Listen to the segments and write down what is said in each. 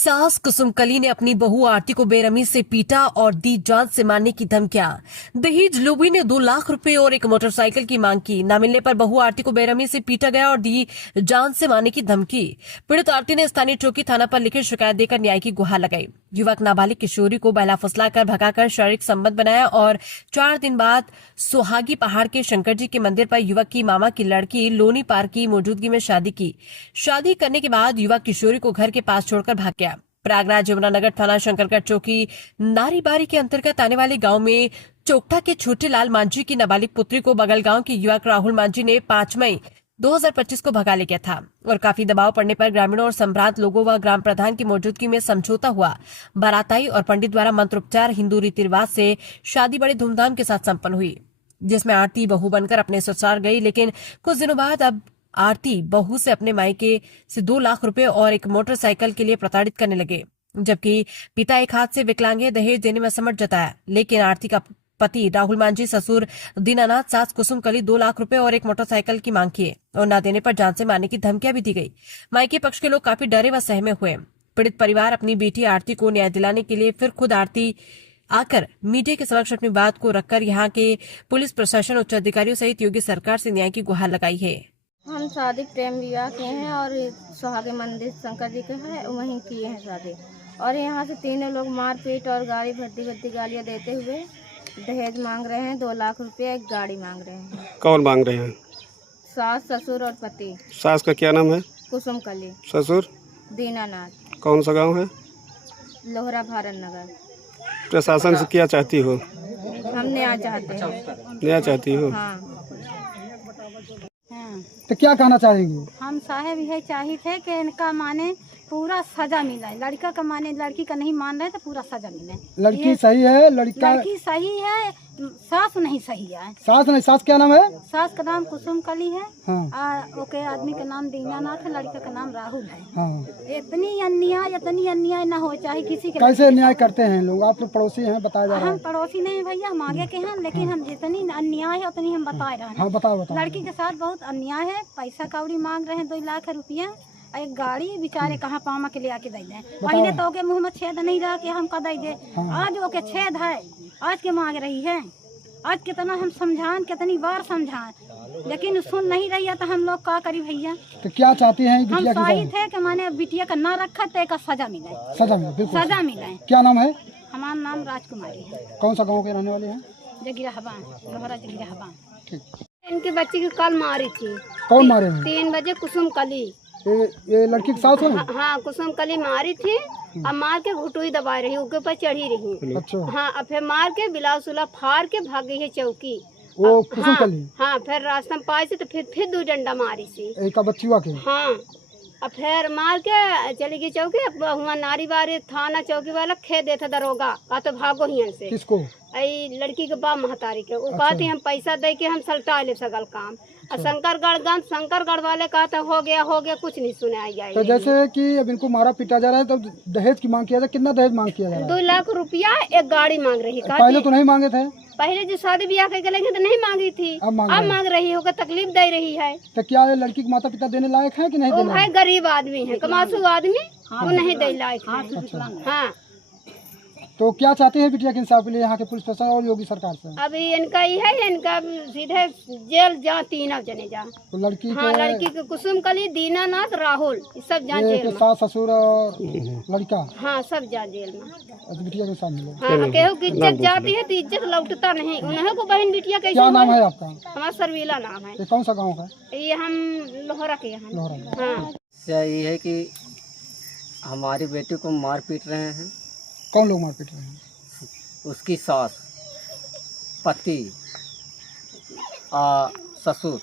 सास कुसुमकली ने अपनी बहू आरती को बेरहमी से पीटा और दी जान से मारने की धमकियां। दहेज लोभी ने 2 लाख रुपए और एक मोटरसाइकिल की मांग की। न मिलने पर बहू आरती को बेरहमी से पीटा गया और दी जान से मारने की धमकी। पीड़ित आरती ने स्थानीय चौकी थाना पर लिखित शिकायत देकर न्याय की गुहार लगाई। युवक नाबालिग किशोरी को बहला फुसलाकर भगाकर शारीरिक संबंध बनाया और 4 दिन बाद सुहागी पहाड़ के शंकर जी के मंदिर पर युवक की मामा की लड़की लोनी पार की मौजूदगी में शादी की। शादी करने के बाद युवक किशोरी को घर के पास छोड़कर भाग गया। प्रयागराज यमुनानगर थाना शंकरगढ़ चौकी नारीबारी के अंतर्गत आने वाले गांव में चोकटा के छोटे लाल मांझी की नाबालिग पुत्री को बगल गांव के युवक राहुल मांझी ने 5 मई 2025 को भगा ले गया था और काफी दबाव पड़ने पर ग्रामीणों और संभ्रांत लोगों व ग्राम प्रधान की मौजूदगी में समझौता हुआ। बाराताई और पंडित द्वारा मंत्रोपचार हिंदू रीति रिवाज से शादी बड़े धूमधाम के साथ संपन्न हुई, जिसमें आरती बहू बनकर अपने ससुराल गई। लेकिन कुछ दिनों बाद अब आरती बहू से अपने मायके से 2 लाख रुपए और एक मोटरसाइकिल के लिए प्रताड़ित करने लगे, जबकि पिता एक हाथ से विकलांग है, दहेज देने में असमर्थ जताया। लेकिन आरती का पति राहुल मांझी, ससुर दीनानाथ, सास कुसुमकली 2 लाख रुपए और एक मोटरसाइकिल की मांग किए और न देने पर जान से मारने की धमकियां भी दी गई। मायके पक्ष के लोग काफी डरे व सहमे हुए। पीड़ित परिवार अपनी बेटी आरती को न्याय दिलाने के लिए फिर खुद आरती आकर मीडिया के समक्ष अपनी बात को रखकर यहाँ के पुलिस प्रशासन, उच्च अधिकारियों सहित योगी सरकार से न्याय की गुहार लगाई है। हम शादी प्रेम विवाह किए हैं और सुहागे मंदिर शंकर जी के है, वहीं किए हैं शादी। और यहाँ से तीनों लोग मारपीट और गाड़ी भद्दी गालियाँ देते हुए दहेज मांग रहे हैं। 2 लाख रुपए एक गाड़ी मांग रहे हैं। कौन मांग रहे हैं? सास, ससुर और पति। सास का क्या नाम है? कुसुमकली। ससुर? दीनानाथ। कौन सा गांव है? लोहरा भारत नगर। प्रशासन से क्या चाहती हो? हम न्याय चाहते हैं। न्याय चाहती हो? हाँ। तो क्या कहना चाहेंगे? हम साहेब यह चाहिए थे कि इनका माने पूरा सजा मिले। लड़का का माने लड़की का नहीं मान रहे तो पूरा सजा मिले। लड़की सही है, लड़की सही है, सास नहीं सही है। सास नहीं, सास क्या नाम है? सास का नाम कुसुमकली है। हाँ। ओके आदमी का नाम दीनानाथ है, लड़का का नाम राहुल है। हाँ। इतनी अन्याय न हो चाहे किसी के। कैसे न्याय करते हैं लोग? आप लोग पड़ोसी हैं, बताया जा रहा है। हम पड़ोसी नहीं भैया, हम आगे के हैं, लेकिन हम जितनी अन्याय है उतनी हम बता रहे हैं। हाँ, बताओ। लड़की के साथ बहुत अन्याय है। पैसा कौड़ी मांग रहे हैं 2 लाख रुपया। एक गाड़ी बेचारे कहाँ पामा के ले आके दे दें। पहले तो ओके मुँह में छेद नहीं रहा कि हमका दे दे। आज ओके छेद है, आज के मांग रही है। आज कितना हम समझाएं, कितनी बार समझाएं, लेकिन सुन नहीं रही है। तो हम लोग क्या करी भैया? तो क्या चाहती हैं? हम चाहिए थे कि माने बिटिया का ना रखा तो एक सजा मिले। सजा मिले। क्या नाम है? हमारा नाम राजकुमारी है। कौन सा गाँव के रहने वाले हैं? जगीरा हबान, लोहरा जगीरा हबान। इनकी बच्ची की कल मारी थी। कौन मारे हैं? 3 बजे कुसुमकली। ये लड़की के साथ है? हाँ, कुसुमकली मारी थी। अब मार के घुटुई दबा रही, ऊके ऊपर चढ़ी रही। अच्छा। हाँ, अब फिर मार के ब्लाउज सुला फाड़ के भाग गई है चौकी। वो कुसुमकली? हाँ, फिर रास्ता में पाई से तो फिर 2 डंडा मारी सी। एक बच्चीवा के? हाँ, अब फिर मार के चली गई चौकी। अब हुआ नारीबारी थाना चौकी वाला खे देता दरोगा का तो भागो ही से। किसको? लड़की के बाप महतारी के। वो कहती हम पैसा दे के हम सलटा ले सगल काम। और शंकरगढ़ वाले कहते हो गया, कुछ नहीं सुनाई जाए। तो जैसे कि अब इनको मारा पीटा जा रहा है, तो दहेज की मांग किया जाए। कितना दहेज मांग किया जा रहा है? 2 लाख रुपया एक गाड़ी मांग रही। पहले तो नहीं मांगे थे? पहले जो शादी ब्याह करके लगे तो नहीं मांगी थी। अब मांग रही होगा, तकलीफ दे रही है। तो क्या लड़की के माता पिता देने लायक है कि नहीं? वो भाई गरीब आदमी है, कमासू आदमी, वो नहीं दे लायक है। हाँ। तो क्या चाहते हैं बिटिया के इंसाफ के लिए यहाँ के पुलिस प्रशासन और योगी सरकार से? अभी इनका ये है, इनका सीधे जेल जा, 3 जने जा। तो लड़की हाँ, लड़की के कुसुमकली, दीनानाथ, राहुल, सब जा जेल में। सास, ससुर और लड़का? हाँ, सब जा जेल में। बिटिया के साथ मिले। हाँ, केहू की इज्जत जाती है तो इज्जत लौटता नहीं। उन्हें को बहन बिटिया कैसे? क्या नाम है आपका? हमारा सरवीला नाम है। ये कौन सा गाँव है? ये हम लोहरा के हैं। लोहरा। हाँ। ये है कि हमारी बेटी को मार पीट रहे हैं। कौन लोग मार पीट रहे हैं? उसकी सास, पति, ससुर,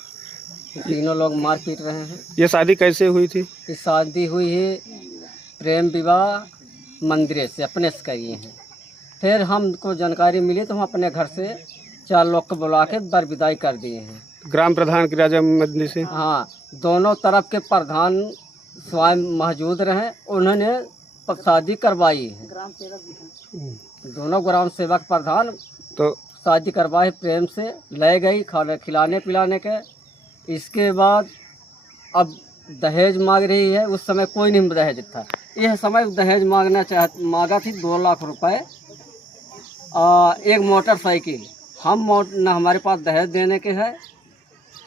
तीनों लोग मार पीट रहे हैं। ये शादी कैसे हुई थी? ये शादी हुई है प्रेम विवाह मंदिर से, अपने से करिए हैं। फिर हमको जानकारी मिली तो हम अपने घर से 4 लोग को बुला के बरविदाई कर दिए हैं। ग्राम प्रधान की रजामंदी से? हाँ, दोनों तरफ के प्रधान स्वयं मौजूद रहे, उन्होंने शादी करवाई है। दोनों ग्राम सेवक प्रधान तो शादी करवाई, प्रेम से ले गई, खाने खिलाने पिलाने के। इसके बाद अब दहेज मांग रही है। उस समय कोई नहीं दहेज था। यह समय दहेज मांगा थी 2 लाख रुपए, एक मोटरसाइकिल। न हमारे पास दहेज देने के है,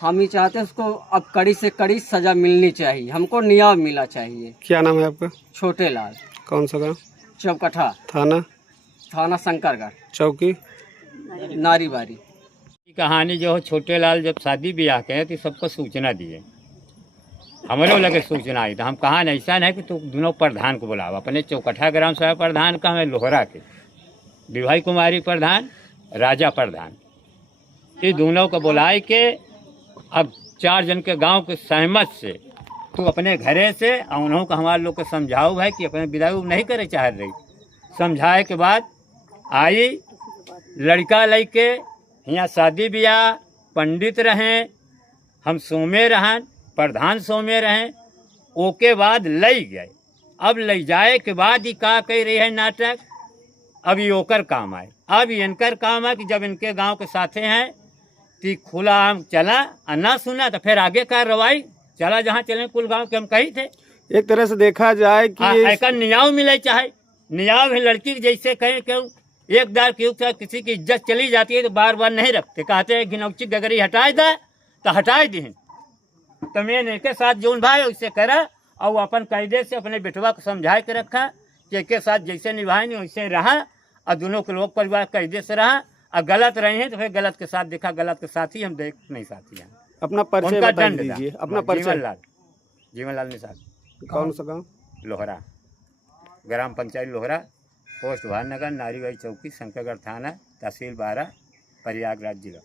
हम ही चाहते हैं उसको अब कड़ी से कड़ी सजा मिलनी चाहिए, हमको न्याय मिला चाहिए। क्या नाम है आपका? छोटे लाल। कौन सा गाँव? चौकठा थाना शंकरगढ़, चौकी नारीबारी। कहानी जो है, छोटे लाल जब शादी ब्याह के तो सबको सूचना दिए, हमारे लगे सूचना आई तो हम कहा ऐसा नहीं कि तू दोनों प्रधान को बुलावा, अपने चौकठा ग्राम सभा प्रधान का हमें लोहरा के विवाही कुमारी प्रधान, राजा प्रधान, ये दोनों को बुलाए के अब 4 जन के गांव के सहमत से तू अपने घरे से उन्होंने को हमारे लोग को समझाओ भाई कि अपने विदाई नहीं करे चाह रही। समझाए के बाद आई लड़का लड़के यहाँ शादी ब्याह, पंडित रहें, हम सोमे रहें, प्रधान सोमे रहें, ओके बाद लई गए। अब ले जाए के बाद ही का कह रही है नाटक, अब ये ओकर काम आए, अब इनकर काम है कि जब इनके गांव के साथे हैं तो खुला आम चला और ना सुना तो फिर आगे कार्रवाई चला, जहाँ चले कुल गांव के हम कही थे। एक तरह से देखा जाए कि एक न्याय मिले, चाहे न्याय है लड़की के जैसे कहें क्यों एक दार की किसी की इज्जत चली जाती है तो बार बार नहीं रखते, कहते हैं घिनौची गगरी हटाए दे तो हटाए दी। तो मैं इनके साथ जोन भाई उससे करा और अपन कायदे से अपने बेटवा को समझा के रखा कि एक साथ जैसे निभाए नहीं वैसे रहा, और दोनों के लोग परिवार कायदे से रहा, और गलत रहे हैं तो फिर गलत के साथ देखा, गलत के साथ ही हम देख नहीं साथी हैं। अपना परिचय उनका बता दंड दीजिए। अपना परिचय। जीवन लाल निषाद। कौन सा गाँव? लोहरा, ग्राम पंचायत लोहरा, पोस्ट भारनगर, नारीबाई चौकी, शंकरगढ़ थाना, तहसील 12, प्रयागराज जिला।